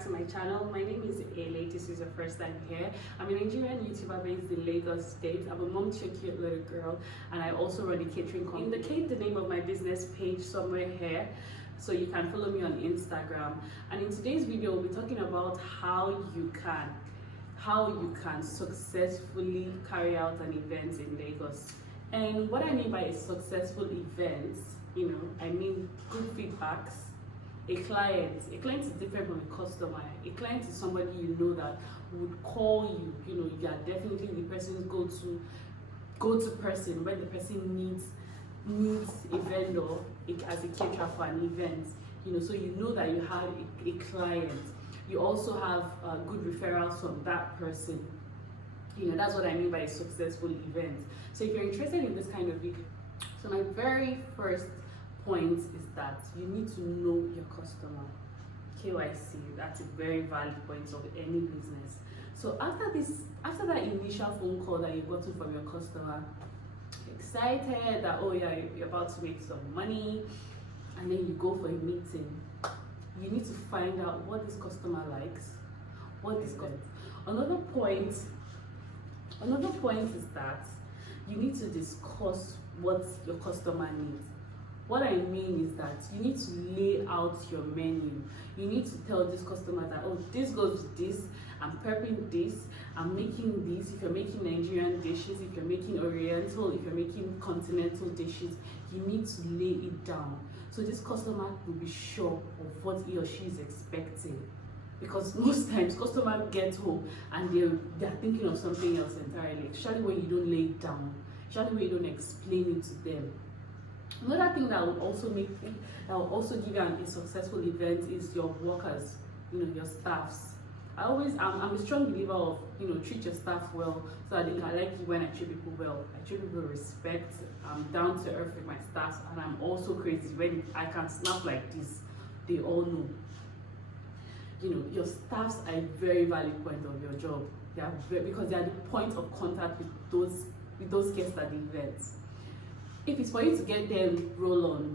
back to my channel. My name is Ele. This is your first time here. I'm a Nigerian YouTuber based in Lagos State. I'm a mom to a cute little girl, and I also run a catering company. Indicate the name of my business page somewhere here so you can follow me on Instagram. And in today's video, we'll be talking about how you can successfully carry out an event in Lagos. And what I mean by a successful event, I mean good feedbacks. A client is different from a customer. A client is somebody that would call you. You are definitely the person's go-to person when the person needs a vendor as a caterer for an event. So that you have a client. You also have good referrals from that person. That's what I mean by a successful event. So if you're interested in this kind of video, so my very first point is that you need to know your customer. KYC, that's a very valid point of any business. So after that initial phone call that you got from your customer, excited that you're about to make some money, and then you go for a meeting, you need to find out what this customer likes, Another point is that you need to discuss what your customer needs. What I mean is that you need to lay out your menu. You need to tell this customer that, this goes with this, I'm prepping this, I'm making this. If you're making Nigerian dishes, if you're making Oriental, if you're making continental dishes, you need to lay it down. So this customer will be sure of what he or she is expecting. Because most times customers get home and they're thinking of something else entirely, especially when you don't lay it down, especially when you don't explain it to them. Another thing that will also give you a successful event is your workers, your staffs. I'm a strong believer of treat your staff well so that they can like you when I treat people well. I treat people with respect. I'm down to earth with my staffs, and I'm also crazy when I can snap like this. They all know. Your staffs are a very valid point of your job. Because they are the point of contact with those guests at the events. If it's for you to get them roll-on,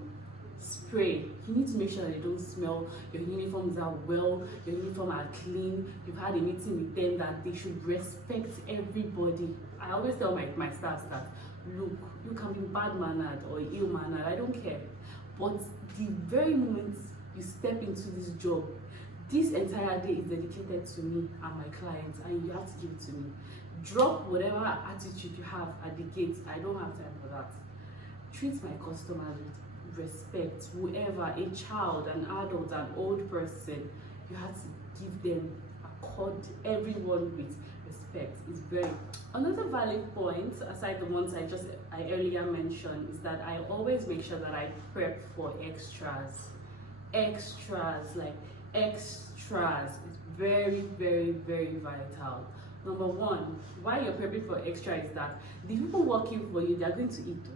spray, you need to make sure that they don't smell, your uniforms are well, your uniforms are clean, you've had a meeting with them that they should respect everybody. I always tell my staff that, look, you can be bad-mannered or ill-mannered, I don't care. But the very moment you step into this job, this entire day is dedicated to me and my clients, and you have to give it to me. Drop whatever attitude you have at the gate. I don't have time for that. Treat my customers with respect. Whoever, a child, an adult, an old person, you have to give them, accord everyone with respect. It's very. Another valid point, aside the ones I earlier mentioned, is that I always make sure that I prep for extras. Extras is very, very, very vital. Number one, why you're prepping for extra is that the people working for you, they're going to eat.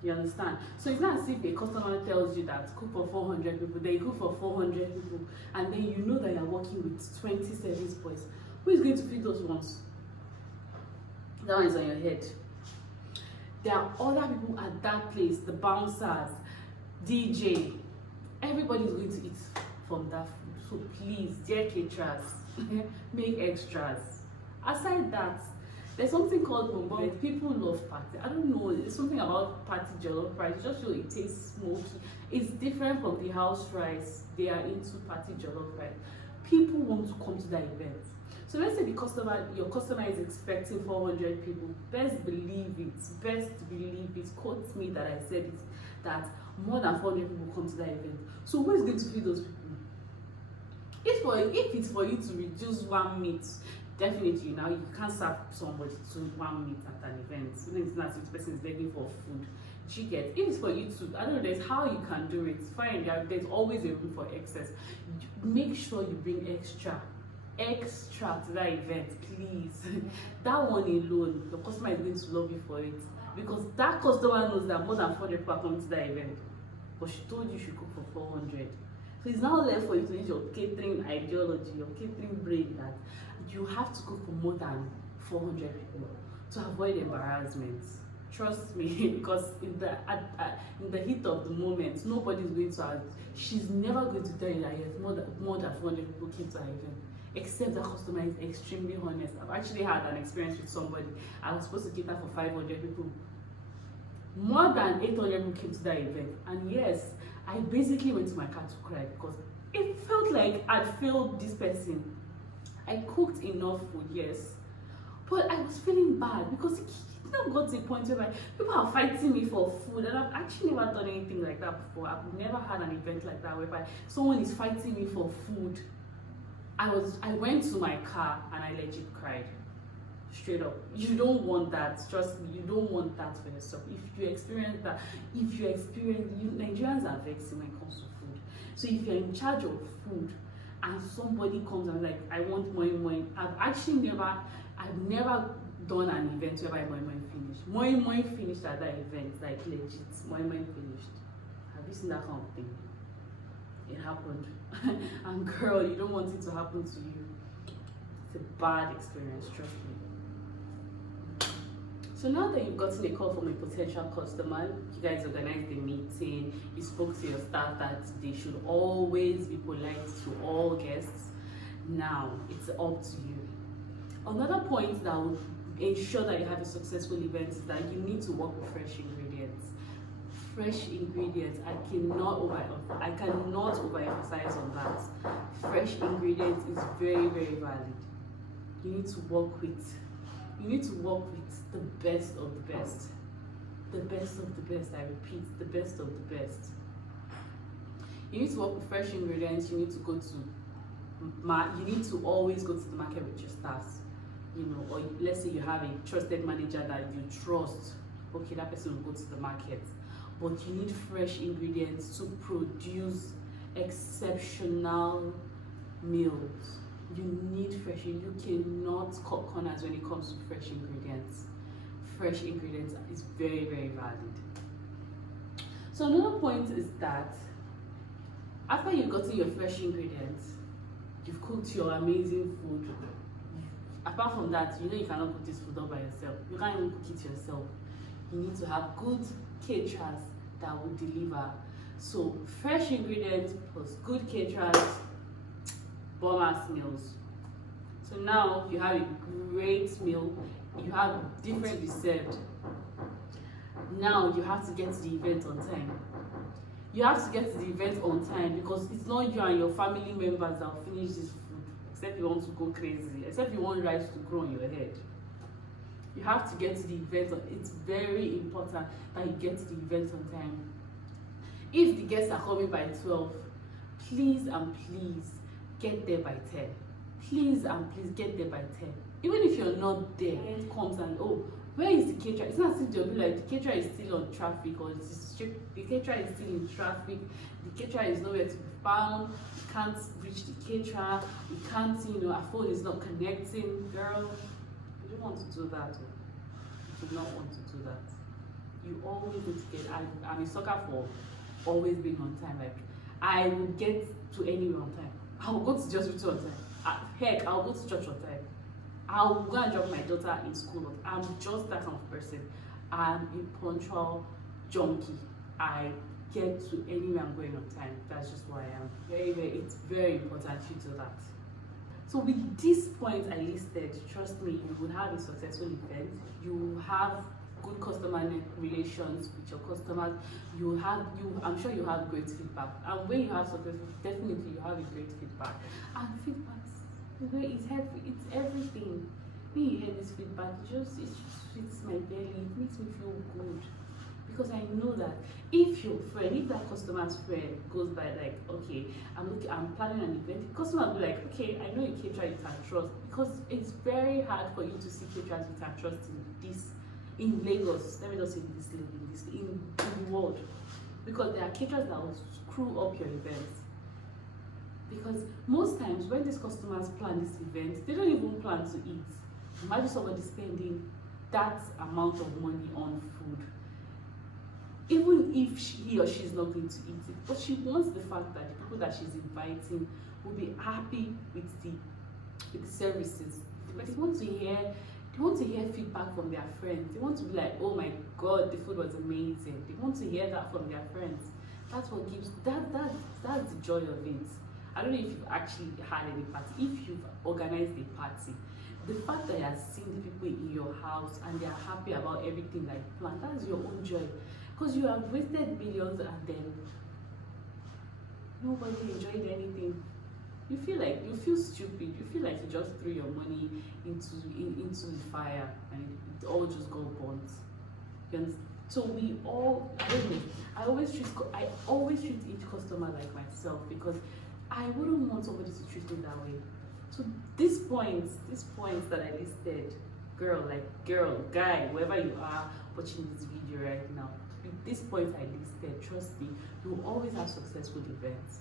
You understand? So it's not as if a customer tells you that cook for 400 people, they cook for 400 people, and then you know that you're working with 20 service boys. Who is going to feed those ones? That one is on your head. There are other people at that place, the bouncers, DJ, everybody is going to eat from that food. So please, dear caterers, make extras. Aside that, there's something called bombo. People love party. I don't know, it's something about party jollof rice. Just feel it tastes smoky. It's different from the house rice. They are into party jollof rice. People want to come to that event. So let's say your customer is expecting 400 people. Best believe it. Quote me that I said it, that more than 400 people come to that event. So who is going to feed those people? If it's for you to reduce one meat, definitely you can't serve somebody to one meat at an event. Even if it's not, if the person is begging for food. If it's for you to, I don't know, there's how you can do it. Fine, there's always a room for excess. Make sure you bring extra to that event, please. That one alone, the customer is going to love you for it, because that customer knows that more than 400 people are coming to that event, but she told you she cook for 400. So it's now left for you to use your catering ideology, your catering brain, that you have to cook for more than 400 people to avoid embarrassment. Trust me, because in the heat of the moment, nobody's going to ask. She's never going to tell you that yes, more than 400 people came to her event, except that customer is extremely honest. I've actually had an experience with somebody. I was supposed to cater for 500 people. More than 800 people came to that event, and yes, I basically went to my car to cry because it felt like I'd failed this person. I cooked enough food, yes, but I was feeling bad because it now got to a point where people are fighting me for food, and I've actually never done anything like that before. I've never had an event like that whereby someone is fighting me for food. I went to my car and I legit cried. Straight up. You don't want that. Trust me, you don't want that for yourself. If you experience that, Nigerians are vexing when it comes to food. So if you're in charge of food and somebody comes and like, I want moi. I've never done an event whereby moi finished. Moi finished at that event, like legit. Moi finished. Have you seen that kind of thing? It happened. And girl, you don't want it to happen to you. It's a bad experience, trust me. So now that you've gotten a call from a potential customer, you guys organized the meeting, you spoke to your staff that they should always be polite to all guests. Now it's up to you. Another point that will ensure that you have a successful event is that you need to work with fresh ingredients. Fresh ingredients, I cannot overemphasize on that. Fresh ingredients is very, very valid. You need to work with the best of the best. The best of the best, I repeat, the best of the best. You need to work with fresh ingredients. You need to always go to the market with your staffs. You know, or let's say you have a trusted manager that you trust. Okay, that person will go to the market. But you need fresh ingredients to produce exceptional meals. You need fresh. You cannot cut corners when it comes to fresh ingredients. Fresh ingredients is very, very valid. So another point is that after you've gotten your fresh ingredients, you've cooked your amazing food. Apart from that, you know you cannot cook this food all by yourself. You can't even cook it yourself. You need to have good caterers that will deliver. So fresh ingredients plus good caterers, bomb-ass meals. So now you have a great meal, you have different dessert. Now you have to get to the event on time. You have to get to the event on time because it's not you and your family members that will finish this food, except you want to go crazy, except you want rice to grow on your head. You have to get to the event. It's very important that you get to the event on time. If the guests are coming by 12, please and please get there by 10. Please and please get there by 10. Even if you're not there, it comes and oh, where is the caterer? It's not as if they'll be like the caterer is still on traffic or the caterer is still in traffic, the caterer is nowhere to be found, you can't reach the caterer, you can't, our phone is not connecting. Girl, you don't want to do that. You do not want to do that. You always need to get, I'm a sucker for always being on time. Like, I will get to anywhere on time. I'll go to just on time. Heck, I'll go to church on time. I'll go and drop my daughter in school. I'm just that kind of person. I'm a punctual junkie. I get to anywhere I'm going on time. That's just who I am. It's very important you do that. So with this point I listed, trust me, you will have a successful event. You will have good customer relations with your customers. I'm sure you have great feedback. And when you have success, definitely you have a great feedback. And feedback, it's everything. When you hear this feedback, it just fits my belly. It makes me feel good. Because I know that if that customer's friend goes by like, okay, I'm planning an event, the customer will be like, okay, I know a caterer you can trust. Because it's very hard for you to see caterers you can trust in Lagos. Let me not say in the world. Because there are caterers that will screw up your events. Because most times when these customers plan this event, they don't even plan to eat. Imagine somebody spending that amount of money on food. Even if he or she is not going to eat it, but she wants the fact that the people that she's inviting will be happy with the services. They want to hear They want to hear feedback from their friends. They want to be like, oh my god, the food was amazing. They want to hear that from their friends. That's what gives that's the joy of it. I don't know if you've actually had any party. If you've organized a party, the fact that you have seen the people in your house and they are happy about everything that you planned, that's your own joy. Because you have wasted millions and then nobody enjoyed anything. You feel stupid. You feel like you just threw your money into the fire and it all just got burnt. So we all, I don't know. I always treat each customer like myself because I wouldn't want somebody to treat me that way. So these points that I listed, girl, guy, wherever you are watching this video right now, with these points I listed, trust me, you will always have successful events.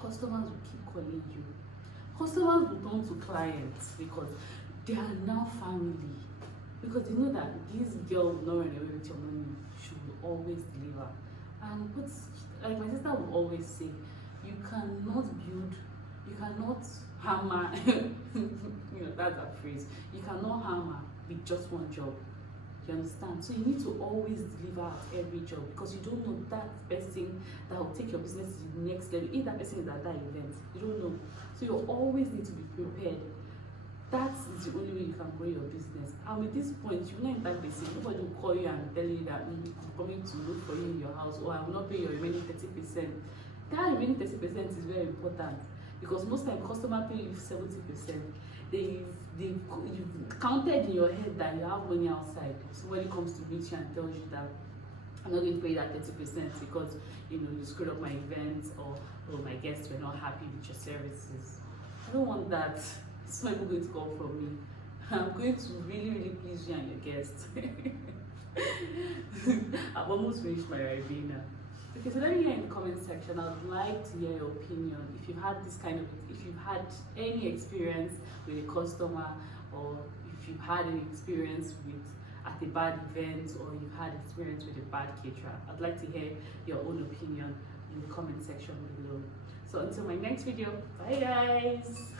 Customers will keep calling you. Customers will turn to clients because they are now family. Because they know that this girl will not run away with your money. She will always deliver. And like my sister will always say, you cannot hammer, that's a phrase. You cannot hammer with just one job. You understand? So you need to always deliver at every job because you don't know that person that will take your business to the next level. If that person is at that event, you don't know. So you always need to be prepared. That is the only way you can grow your business. And with this point, you're not in that basic. Nobody will call you and tell you that I'm coming to look for you in your house or I will not pay your remaining 30%. That remaining 30% is very important because most time customer pay you 70%. You've counted in your head that you have money outside. Somebody comes to meet you and tells you that I'm not going to pay that 30% because you screwed up my event or my guests were not happy with your services. I don't want that. It's not even going to come from me. I'm going to really, really please you and your guests. I've almost finished my Ribena. Okay, so let me hear in the comment section. I'd like to hear your opinion. If you've had if you've had any experience with a customer, or if you've had any experience at a bad event, or you've had experience with a bad caterer. I'd like to hear your own opinion in the comment section below. So until my next video, bye guys.